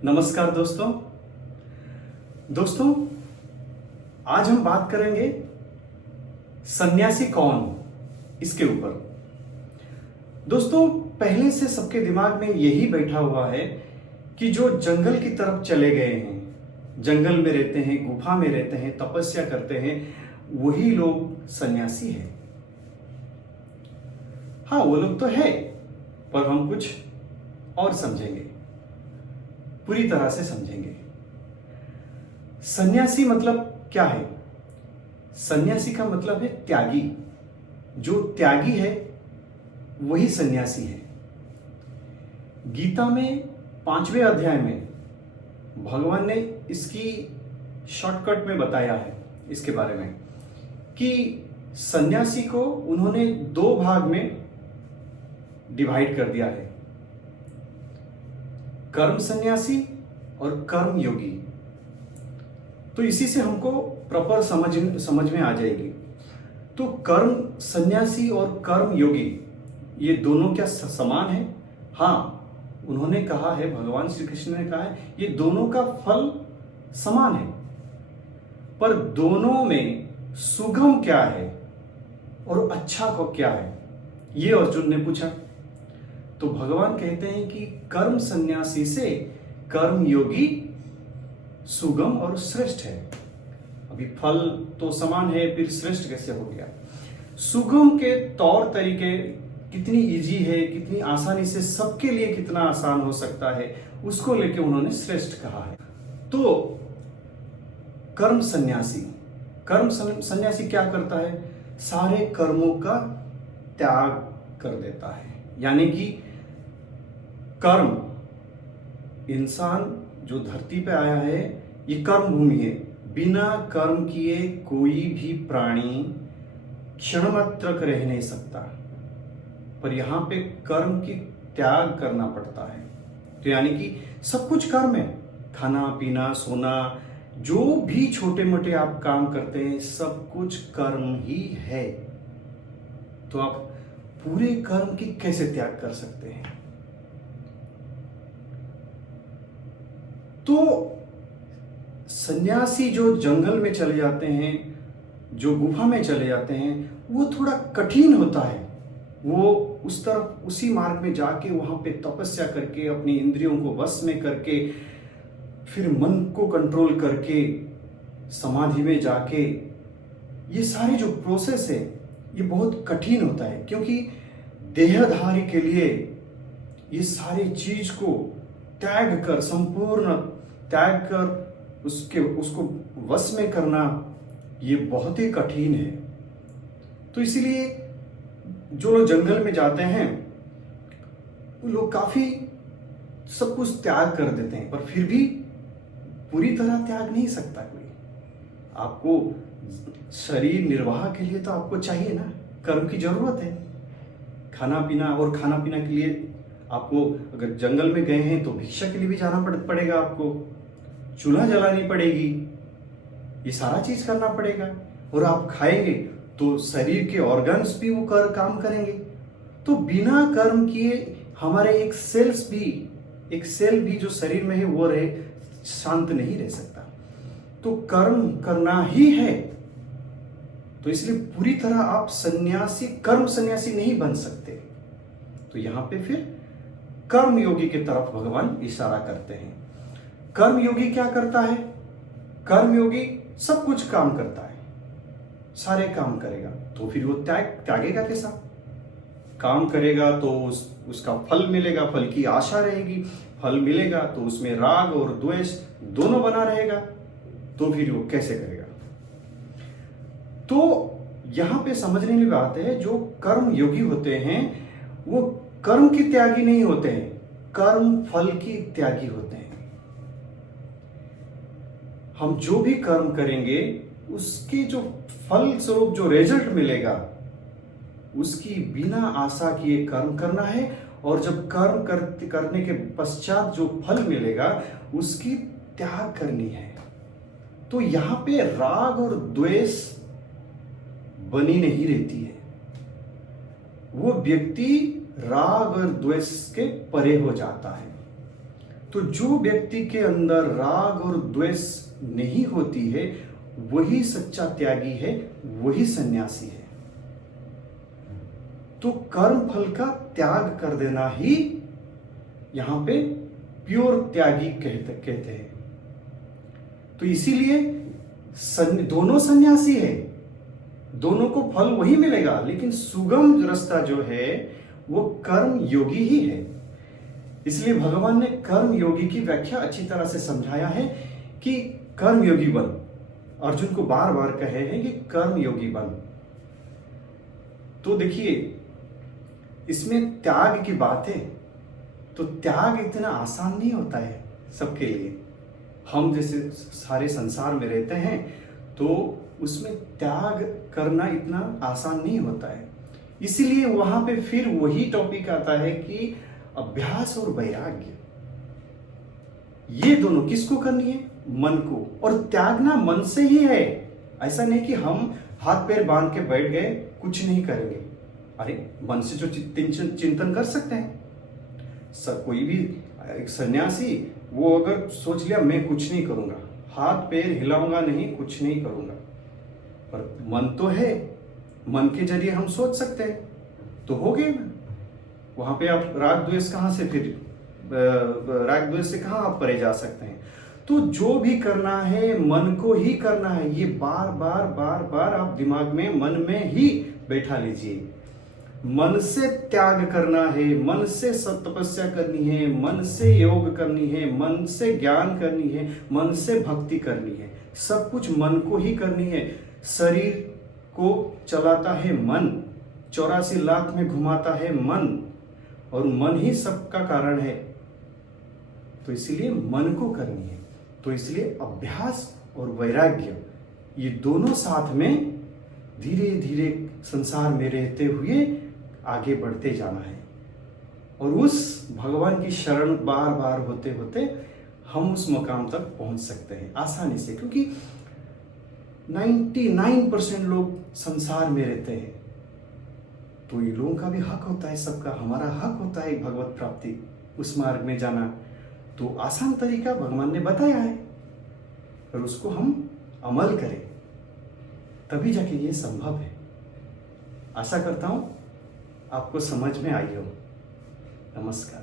नमस्कार दोस्तों। दोस्तों, आज हम बात करेंगे सन्यासी कौन इसके ऊपर। दोस्तों, पहले से सबके दिमाग में यही बैठा हुआ है कि जो जंगल की तरफ चले गए हैं, जंगल में रहते हैं, गुफा में रहते हैं, तपस्या करते हैं, वही लोग सन्यासी हैं। हाँ, वो लोग तो है, पर हम कुछ और समझेंगे, पूरी तरह से समझेंगे। सन्यासी मतलब क्या है? सन्यासी का मतलब है त्यागी। जो त्यागी है वही सन्यासी है। गीता में 5वें अध्याय में भगवान ने इसकी शॉर्टकट में बताया है इसके बारे में कि सन्यासी को उन्होंने 2 भाग में डिवाइड कर दिया है, कर्म सन्यासी और कर्म योगी। तो इसी से हमको प्रॉपर समझ में आ जाएगी। तो कर्म सन्यासी और कर्म योगी ये दोनों क्या समान है? हाँ, उन्होंने कहा है, भगवान श्री कृष्ण ने कहा है, ये दोनों का फल समान है, पर दोनों में सुगम क्या है और अच्छा को क्या है, ये अर्जुन ने पूछा। तो भगवान कहते हैं कि कर्म सन्यासी से कर्म योगी सुगम और श्रेष्ठ है। अभी फल तो समान है, फिर श्रेष्ठ कैसे हो गया? सुगम के तौर तरीके कितनी इजी है, कितनी आसानी से सबके लिए कितना आसान हो सकता है, उसको लेके उन्होंने श्रेष्ठ कहा है। तो कर्म सन्यासी क्या करता है? सारे कर्मों का त्याग कर देता है। यानी कि कर्म, इंसान जो धरती पे आया है ये कर्म भूमि है। बिना कर्म किए कोई भी प्राणी क्षण मात्र रह नहीं सकता, पर यहां पे कर्म की त्याग करना पड़ता है। तो यानी कि सब कुछ कर्म है। खाना पीना सोना, जो भी छोटे मोटे आप काम करते हैं, सब कुछ कर्म ही है। तो आप पूरे कर्म की कैसे त्याग कर सकते हैं? तो सन्यासी जो जंगल में चले जाते हैं, जो गुफा में चले जाते हैं, वो थोड़ा कठिन होता है। वो उस तरफ उसी मार्ग में जाके वहां पे तपस्या करके, अपनी इंद्रियों को वश में करके, फिर मन को कंट्रोल करके, समाधि में जाके, ये सारे जो प्रोसेस है ये बहुत कठिन होता है। क्योंकि देहधारी के लिए ये सारी चीज को त्याग कर, संपूर्ण त्याग कर, उसको वश में करना ये बहुत ही कठिन है। तो इसीलिए जो लोग जंगल में जाते हैं वो लोग काफी सब कुछ त्याग कर देते हैं, पर फिर भी पूरी तरह त्याग नहीं सकता कोई। आपको शरीर निर्वाह के लिए तो आपको चाहिए ना, कर्म की जरूरत है। खाना पीना के लिए आपको, अगर जंगल में गए हैं तो भिक्षा के लिए भी जाना पड़ेगा, आपको चूल्हा जलानी पड़ेगी, ये सारा चीज करना पड़ेगा। और आप खाएंगे तो शरीर के ऑर्गन्स भी वो काम करेंगे। तो बिना कर्म किए हमारे एक सेल भी जो शरीर में है वो रहे, शांत नहीं रह सकता। तो कर्म करना ही है। तो इसलिए पूरी तरह आप कर्म सन्यासी नहीं बन सकते। तो यहां पे फिर कर्म योगी की तरफ भगवान इशारा करते हैं। कर्म योगी क्या करता है? कर्म योगी सब कुछ काम करता है, सारे काम करेगा। तो फिर वो त्यागेगा कैसा? काम करेगा तो उसका फल मिलेगा, फल की आशा रहेगी, फल मिलेगा तो उसमें राग और द्वेष दोनों बना रहेगा। तो फिर वो कैसे करेगा? तो यहां पे समझने की बात है, जो कर्म योगी होते हैं वो कर्म की त्यागी नहीं होते हैं, कर्म फल की त्यागी होते हैं। हम जो भी कर्म करेंगे उसके जो फल स्वरूप जो रिजल्ट मिलेगा, उसकी बिना आशा किए कर्म करना है। और जब कर्म करने के पश्चात जो फल मिलेगा उसकी त्याग करनी है। तो यहां पे राग और द्वेष बनी नहीं रहती है। वो व्यक्ति राग और द्वेष के परे हो जाता है। तो जो व्यक्ति के अंदर राग और द्वेष नहीं होती है, वही सच्चा त्यागी है, वही सन्यासी है। तो कर्म फल का त्याग कर देना ही यहां पे प्योर त्यागी कहते हैं। तो इसीलिए दोनों सन्यासी है, दोनों को फल वही मिलेगा, लेकिन सुगम रास्ता जो है वो कर्म योगी ही है। इसलिए भगवान ने कर्म योगी की व्याख्या अच्छी तरह से समझाया है कि कर्म योगी बन। अर्जुन को बार बार कहे हैं कि कर्म योगी बन। तो देखिए, इसमें त्याग की बात है, तो त्याग इतना आसान नहीं होता है सबके लिए। हम जैसे सारे संसार में रहते हैं तो उसमें त्याग करना इतना आसान नहीं होता है। इसीलिए वहां पे फिर वही टॉपिक आता है कि अभ्यास और वैराग्य, ये दोनों किसको करनी है? मन को। और त्यागना मन से ही है। ऐसा नहीं कि हम हाथ पैर बांध के बैठ गए, कुछ नहीं करेंगे। अरे मन से जो चिंतन कर सकते हैं। कोई भी एक सन्यासी वो अगर सोच लिया मैं कुछ नहीं करूंगा, हाथ पैर हिलाऊंगा नहीं, कुछ नहीं करूंगा, पर मन तो है, मन के जरिए हम सोच सकते हैं, तो हो गए ना। वहां पे आप राग द्वेष कहां से, फिर राग द्वेष से कहां आप परे जा सकते हैं? तो जो भी करना है मन को ही करना है। ये बार बार बार बार आप दिमाग में, मन में ही बैठा लीजिए। मन से त्याग करना है, मन से तपस्या करनी है, मन से योग करनी है, मन से ज्ञान करनी है, मन से भक्ति करनी है। सब कुछ मन को ही करनी है। शरीर को चलाता है मन, 84 लाख में घुमाता है मन, और मन ही सबका कारण है। तो इसलिए मन को करनी है। तो इसलिए अभ्यास और वैराग्य, ये दोनों साथ में धीरे धीरे संसार में रहते हुए आगे बढ़ते जाना है। और उस भगवान की शरण बार बार होते होते हम उस मुकाम तक पहुंच सकते हैं आसानी से। क्योंकि 99% लोग संसार में रहते हैं, तो ये लोगों का भी हक होता है, सबका हमारा हक होता है भगवत प्राप्ति, उस मार्ग में जाना। तो आसान तरीका भगवान ने बताया है, और उसको हम अमल करें, तभी जाके ये संभव है। आशा करता हूं आपको समझ में आई हो। नमस्कार।